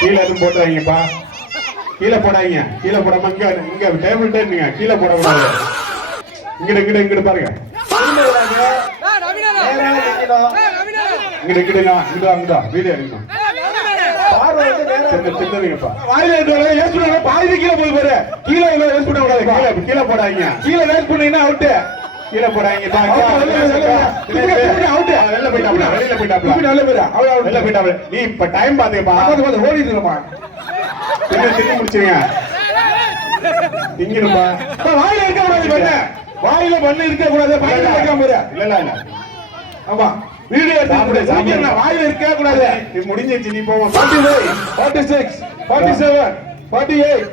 கீழே எதுவும் போட்டுறாங்கப்பா. கீழே போடாதீங்க. கீழே போடாம இங்க டேபிள் டேனுங்க. கீழே போடக்கூடாது. இங்கிட்டு பாருங்க. இங்கிட்டு வீடியோ எடுக்கணும். பாதி கீழே போய் பாரு. கீழே வேஸ்ட் பண்ண கூடாது. கீழே போடாதீங்க. கீழே வேஸ்ட் பண்ணீங்கன்னா அவுட்டு. கீழே போடாதீங்க. வெளில போயிட்டாப்ல. நீ இப்ப டைம் பாத்துக்கப்பா. ஓடிட்டு இருப்பா. திட்டி முடிச்சிருங்க. திங்கிருப்பா. வாயில இருக்க கூடாது. வாயில பண்ணு இருக்க கூடாது. வாயில வைக்காம போற. இல்ல. ஆமா. வீடியோ சாப்பிடு. வாயில இருக்க கூடாது. நீ முடிஞ்சிருச்சு. நீ போவோம். 45, 46, 47, 48,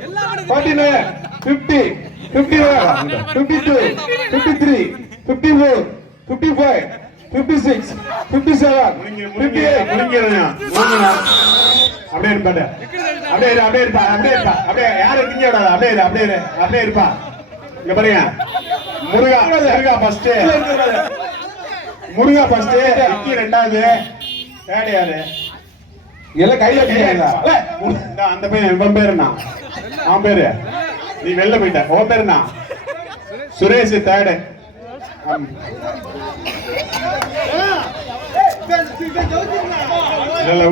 49, 50, 51, 52, 53, 54, 55, 56, 57, 58. அப்படியே இருப்பாரு. அப்படியே யாரும் திங்க விடாது. அப்படியே இருப்பா. இங்க பாருங்க. முருகா ஃபர்ஸ்ட், விக்கி ரெண்டாவது, தேர்ட் யாரு? எல்லாம் கையில அந்த பையன் இவன் பேரு என்ன? அவன் பேரு நீ வெளில போயிட்ட. உன் பேரு என்ன? சுரேஷ் தேர்டு. இல்ல